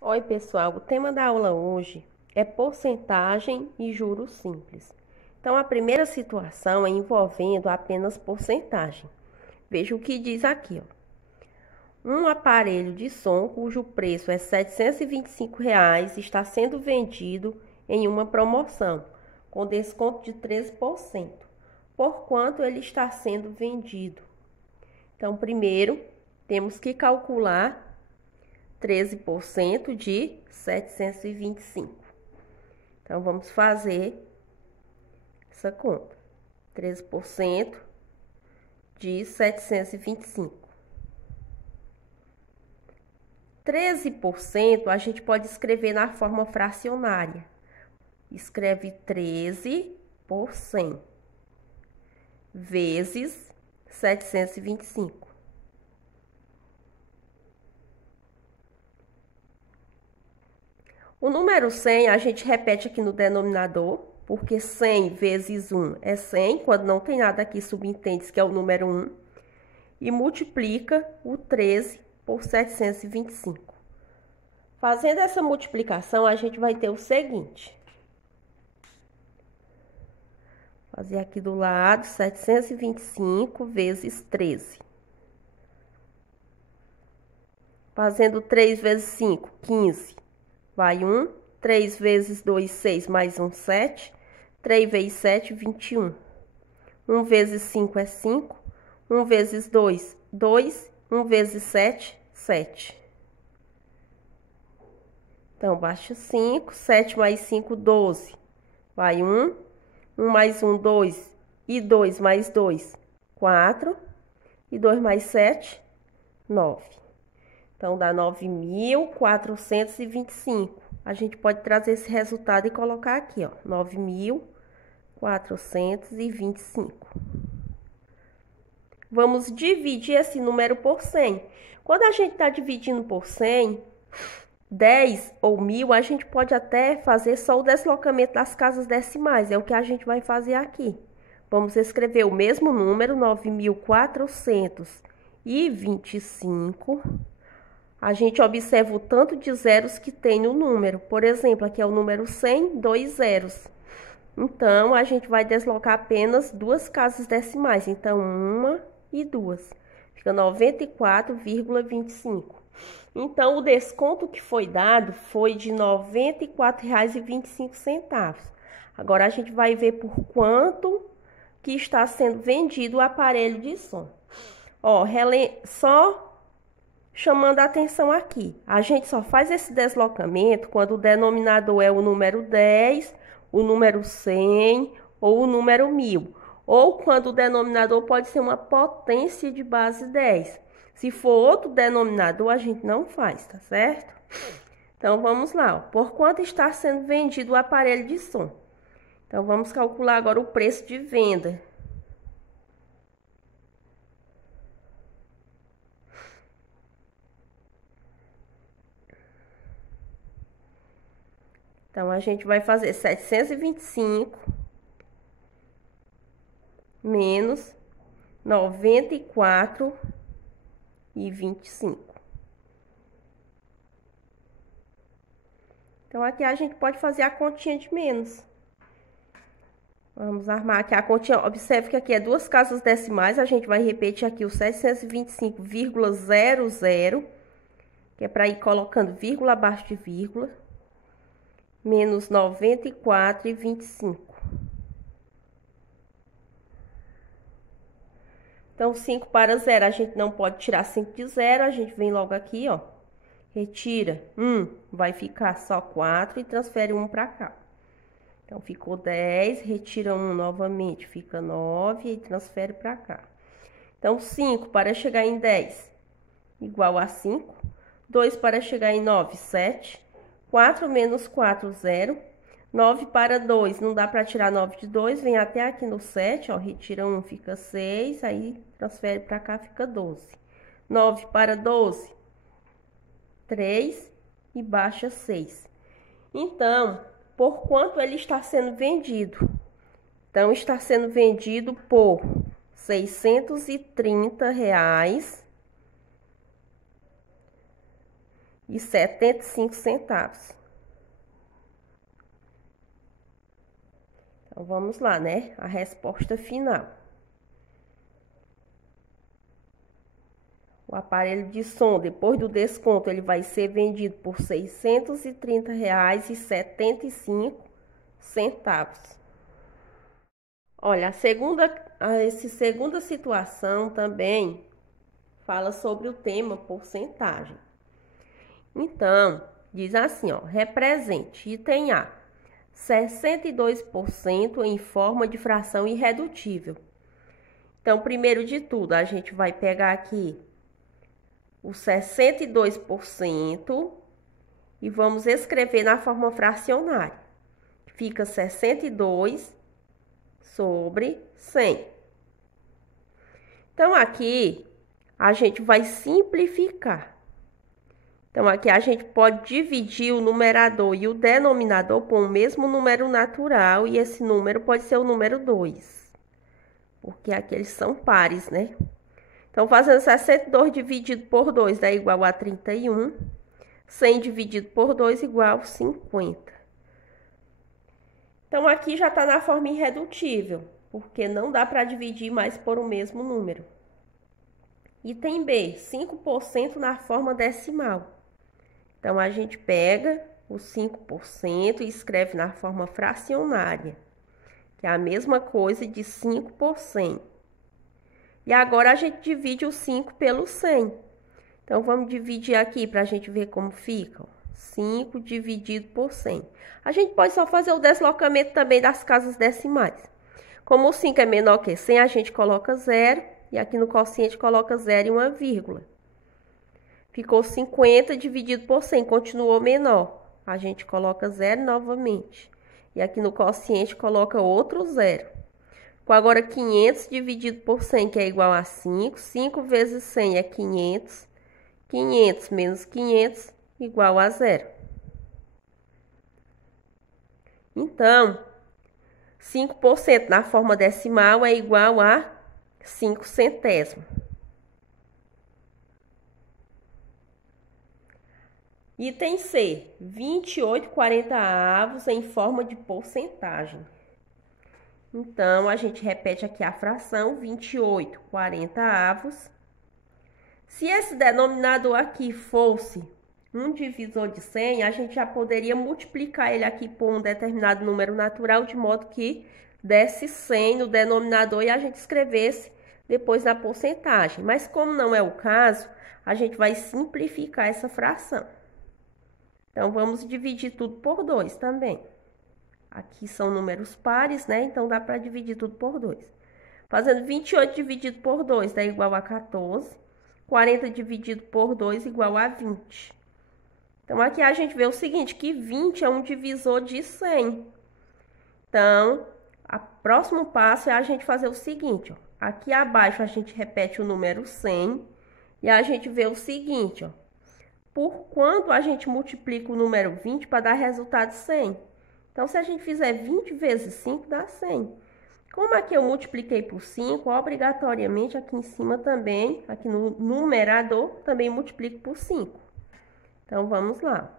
Oi, pessoal. O tema da aula hoje é porcentagem e juros simples. Então, a primeira situação é envolvendo apenas porcentagem. Veja o que diz aqui, ó. Um aparelho de som cujo preço é R$ 725 está sendo vendido em uma promoção com desconto de 13%. Por quanto ele está sendo vendido? Então, primeiro, temos que calcular 13% de 725. Então, vamos fazer essa conta. 13% de 725. 13% a gente pode escrever na forma fracionária. Escreve 13 por 100 vezes 725. O número 100 a gente repete aqui no denominador, porque 100 vezes 1 é 100, quando não tem nada aqui, subentende que é o número 1, e multiplica o 13 por 725. Fazendo essa multiplicação, a gente vai ter o seguinte. Fazer aqui do lado, 725 vezes 13. Fazendo 3 vezes 5, 15. Vai 1. 3 vezes 2, 6, mais 1, 7. 3 vezes 7, 21. 1 vezes 5 é 5. 1 vezes 2, 2. 1 vezes 7, 7. Então, baixa 5. 7 mais 5, 12. Vai 1. 1 mais 1, 2. E 2 mais 2, 4. E 2 mais 7, 9. Então, dá 9.425. A gente pode trazer esse resultado e colocar aqui, ó. 9.425. Vamos dividir esse número por 100. Quando a gente está dividindo por 100, 10 ou 1.000, a gente pode até fazer só o deslocamento das casas decimais. É o que a gente vai fazer aqui. Vamos escrever o mesmo número, 9.425. A gente observa o tanto de zeros que tem no número. Por exemplo, aqui é o número 100, 2 zeros. Então, a gente vai deslocar apenas duas casas decimais. Então, 1 e 2. Fica 94,25. Então, o desconto que foi dado foi de R$ 94,25. Agora, a gente vai ver por quanto que está sendo vendido o aparelho de som. Ó, só chamando a atenção aqui, a gente só faz esse deslocamento quando o denominador é o número 10, o número 100 ou o número 1.000. Ou quando o denominador pode ser uma potência de base 10. Se for outro denominador, a gente não faz, tá certo? Então, vamos lá. Ó. Por quanto está sendo vendido o aparelho de som? Então, vamos calcular agora o preço de venda. Então, a gente vai fazer 725 menos 94,25. Então, aqui a gente pode fazer a continha de menos. Vamos armar aqui a continha. Observe que aqui é duas casas decimais. A gente vai repetir aqui o 725,00, que é para ir colocando vírgula abaixo de vírgula, menos 94,25. Então, 5 para 0, a gente não pode tirar 5 de 0, a gente vem logo aqui, ó. Retira 1, vai ficar só 4 e transfere 1 para cá. Então, ficou 10, retira 1 novamente, fica 9 e transfere para cá. Então, 5 para chegar em 10, igual a 5. 2 para chegar em 9, 7. 4 menos 4, 0. 9 para 2, não dá para tirar 9 de 2, vem até aqui no 7, ó, retira 1, fica 6, aí transfere para cá, fica 12. 9 para 12, 3 e baixa 6. Então, por quanto ele está sendo vendido? Então, está sendo vendido por R$ 630,00 e 75 centavos. Então, vamos lá, né? A resposta final. O aparelho de som, depois do desconto, ele vai ser vendido por R$ 630,75. Olha, essa segunda situação também fala sobre o tema porcentagem. Então, diz assim, ó, represente item A, 62% em forma de fração irredutível. Então, primeiro de tudo, a gente vai pegar aqui o 62% e vamos escrever na forma fracionária. Fica 62 sobre 100. Então, aqui a gente vai simplificar. Então, aqui a gente pode dividir o numerador e o denominador por o mesmo número natural, e esse número pode ser o número 2, porque aqui eles são pares, né? Então, fazendo 62 dividido por 2 dá igual a 31, 100 dividido por 2 igual a 50. Então, aqui já está na forma irredutível, porque não dá para dividir mais por o mesmo número. Item B, 5% na forma decimal. Então, a gente pega os 5% e escreve na forma fracionária, que é a mesma coisa de 5 por 100. E agora a gente divide o 5 pelo 100. Então, vamos dividir aqui para a gente ver como fica. 5 dividido por 100. A gente pode só fazer o deslocamento também das casas decimais. Como o 5 é menor que 100, a gente coloca 0. E aqui no quociente coloca 0 e uma vírgula. Ficou 50 dividido por 100, continuou menor. A gente coloca 0 novamente. E aqui no quociente coloca outro 0. Com agora 500 dividido por 100, que é igual a 5. 5 vezes 100 é 500. 500 menos 500, igual a 0. Então, 5% na forma decimal é igual a 5 centésimos. Item C, 28/40 em forma de porcentagem. Então, a gente repete aqui a fração, 28/40. Se esse denominador aqui fosse um divisor de 100, a gente já poderia multiplicar ele aqui por um determinado número natural, de modo que desse 100 no denominador e a gente escrevesse depois na porcentagem. Mas como não é o caso, a gente vai simplificar essa fração. Então, vamos dividir tudo por 2 também. Aqui são números pares, né? Então, dá para dividir tudo por 2. Fazendo 28 dividido por 2 dá igual a 14. 40 dividido por 2 igual a 20. Então, aqui a gente vê o seguinte, que 20 é um divisor de 100. Então, o próximo passo é a gente fazer o seguinte, ó. Aqui abaixo a gente repete o número 100 e a gente vê o seguinte, ó. Por quanto a gente multiplica o número 20 para dar resultado 100? Então, se a gente fizer 20 vezes 5, dá 100. Como aqui eu multipliquei por 5, obrigatoriamente aqui em cima também, aqui no numerador, também multiplico por 5. Então, vamos lá.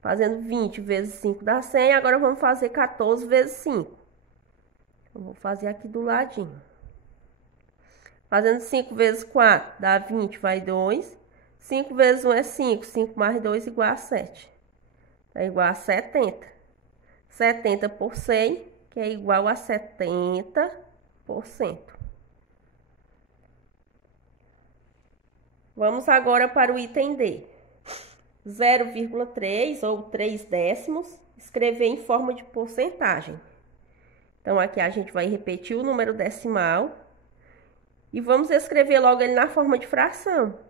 Fazendo 20 vezes 5 dá 100, agora vamos fazer 14 vezes 5. Eu vou fazer aqui do ladinho. Fazendo 5 vezes 4 dá 20, vai 2. 5 vezes 1 é 5, 5 mais 2 igual a 7. É igual a 70. 70 por 100, que é igual a 70%. Vamos agora para o item D. 0,3 ou 3 décimos, escrever em forma de porcentagem. Então, aqui a gente vai repetir o número decimal e vamos escrever logo ele na forma de fração.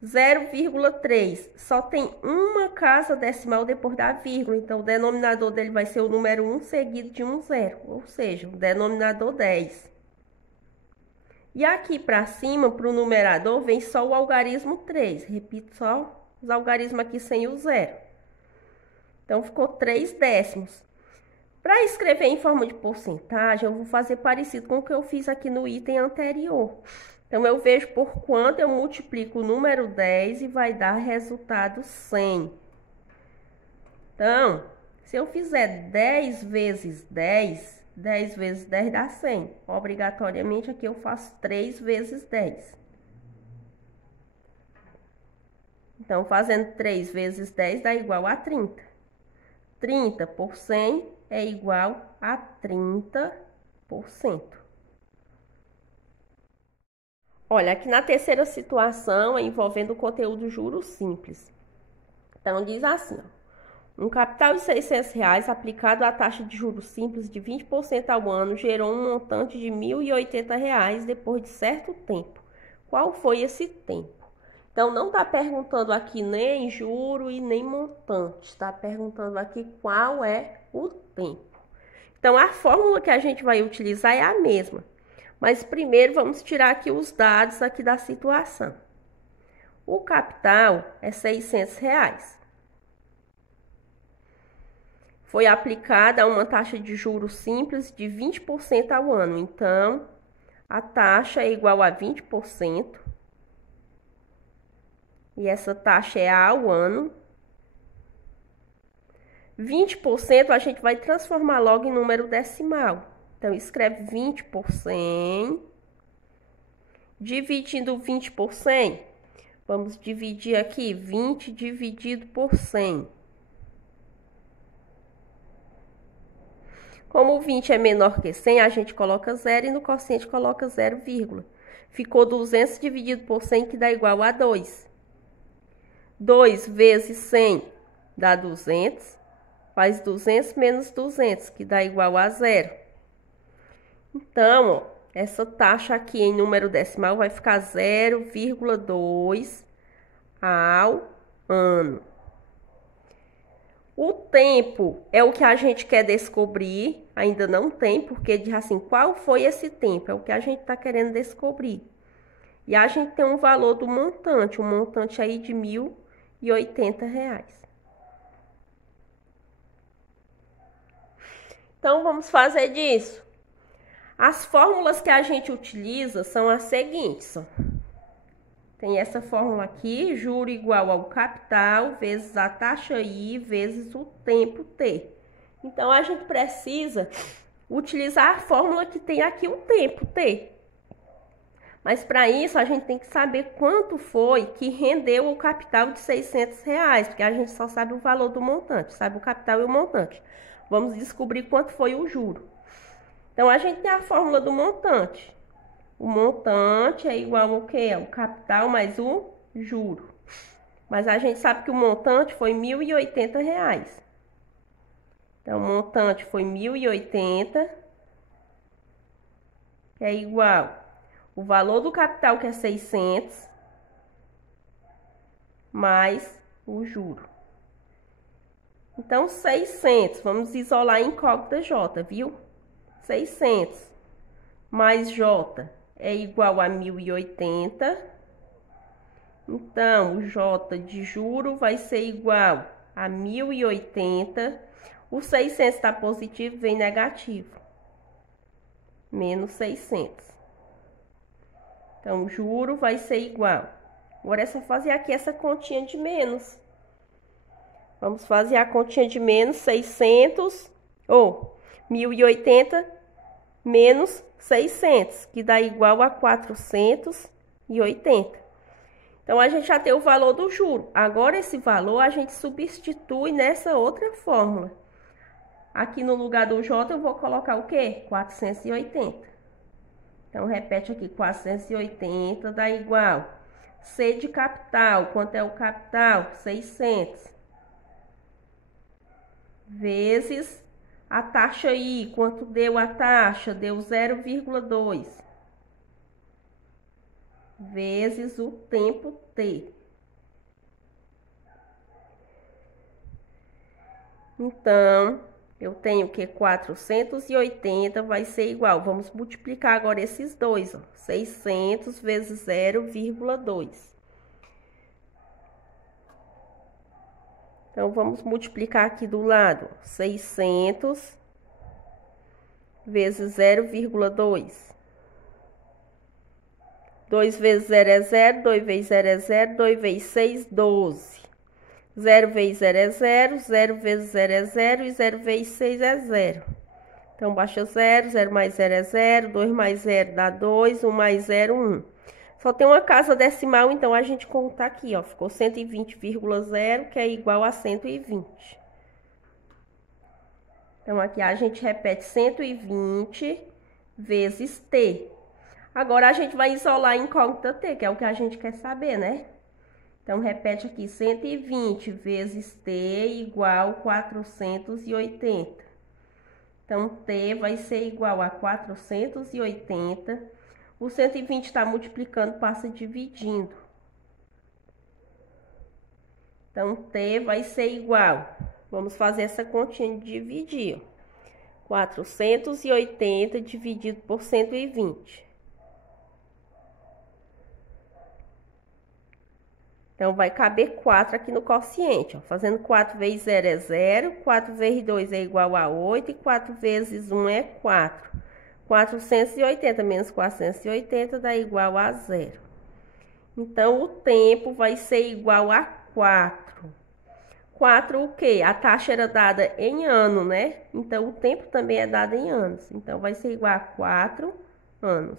0,3 só tem uma casa decimal depois da vírgula, então o denominador dele vai ser o número 1 seguido de um 0, ou seja, o denominador 10. E aqui para cima, para o numerador, vem só o algarismo 3, repito só os algarismos aqui sem o 0. Então, ficou 3 décimos. Para escrever em forma de porcentagem, eu vou fazer parecido com o que eu fiz aqui no item anterior. Então, eu vejo por quanto eu multiplico o número 10 e vai dar resultado 100. Então, se eu fizer 10 vezes 10, 10 vezes 10 dá 100. Obrigatoriamente, aqui eu faço 3 vezes 10. Então, fazendo 3 vezes 10 dá igual a 30. 30 por 100 é igual a 30%. Olha, aqui na terceira situação é envolvendo o conteúdo juros simples. Então, diz assim, ó, um capital de R$600 aplicado à taxa de juros simples de 20% ao ano gerou um montante de R$1.080 depois de certo tempo. Qual foi esse tempo? Então, não está perguntando aqui nem juro e nem montante. Está perguntando aqui qual é o tempo. Então, a fórmula que a gente vai utilizar é a mesma. Mas primeiro vamos tirar aqui os dados aqui da situação. O capital é R$600. Foi aplicada a uma taxa de juros simples de 20% ao ano. Então, a taxa é igual a 20%. E essa taxa é ao ano. 20% a gente vai transformar logo em número decimal. Então, escreve 20 por 100. Dividindo 20 por 100. Vamos dividir aqui 20 dividido por 100. Como o 20 é menor que 100, a gente coloca 0 e no quociente coloca 0, ficou 200 dividido por 100, que dá igual a 2. 2 vezes 100 dá 200. Faz 200 menos 200, que dá igual a 0. Então, ó, essa taxa aqui em número decimal vai ficar 0,2 ao ano. O tempo é o que a gente quer descobrir, ainda não tem, porque diz assim, qual foi esse tempo? É o que a gente está querendo descobrir. E a gente tem um valor do montante, um montante aí de R$1.080. Então, vamos fazer disso. As fórmulas que a gente utiliza são as seguintes, ó. Tem essa fórmula aqui, juro igual ao capital vezes a taxa I vezes o tempo T. Então, a gente precisa utilizar a fórmula que tem aqui o tempo T. Mas para isso, a gente tem que saber quanto foi que rendeu o capital de R$600, porque a gente só sabe o valor do montante, sabe o capital e o montante. Vamos descobrir quanto foi o juro. Então, a gente tem a fórmula do montante. O montante é igual ao quê? O capital mais o juro. Mas a gente sabe que o montante foi R$1.080. Então, o montante foi 1.080, que é igual o valor do capital, que é 600, mais o juro. Então, 600, vamos isolar a incógnita J, viu? 600 mais J é igual a 1.080. Então, o J de juro vai ser igual a 1.080. O 600 está positivo, vem negativo. Menos 600. Então, o juro vai ser igual. Agora é só fazer aqui essa continha de menos. Vamos fazer a continha de menos 600, ou 1.080 menos 600, que dá igual a 480. Então, a gente já tem o valor do juro. Agora, esse valor a gente substitui nessa outra fórmula. Aqui no lugar do J, eu vou colocar o quê? 480. Então, repete aqui, 480 dá igual. C de capital, quanto é o capital? 600. Vezes a taxa I, quanto deu a taxa? Deu 0,2. Vezes o tempo T. Então, eu tenho que 480 vai ser igual. Vamos multiplicar agora esses dois, ó. 600 vezes 0,2. Então, vamos multiplicar aqui do lado. 600 vezes 0,2. 2 vezes 0 é 0, 2 vezes 0 é 0, 2 vezes 6, 12. 0 vezes 0 é 0, 0 vezes 0 é 0 e 0 vezes 6 é 0. Então, baixa 0, 0 mais 0 é 0, 2 mais 0 dá 2, 1 mais 0, 1. Só tem uma casa decimal, então a gente conta aqui, ó, ficou 120,0, que é igual a 120. Então, aqui a gente repete 120 vezes t. Agora, a gente vai isolar a incógnita t, que é o que a gente quer saber, né? Então, repete aqui, 120 vezes t igual a 480. Então, t vai ser igual a 480. O 120 está multiplicando, passa dividindo. Então, t vai ser igual. Vamos fazer essa continha de dividir. 480 dividido por 120. Então, vai caber 4 aqui no quociente, ó. Fazendo 4 vezes 0 é 0, 4 vezes 2 é igual a 8 e 4 vezes 1 é 4. 480 menos 480 dá igual a 0. Então, o tempo vai ser igual a 4. 4 o quê? A taxa era dada em ano, né? Então, o tempo também é dado em anos. Então, vai ser igual a 4 anos.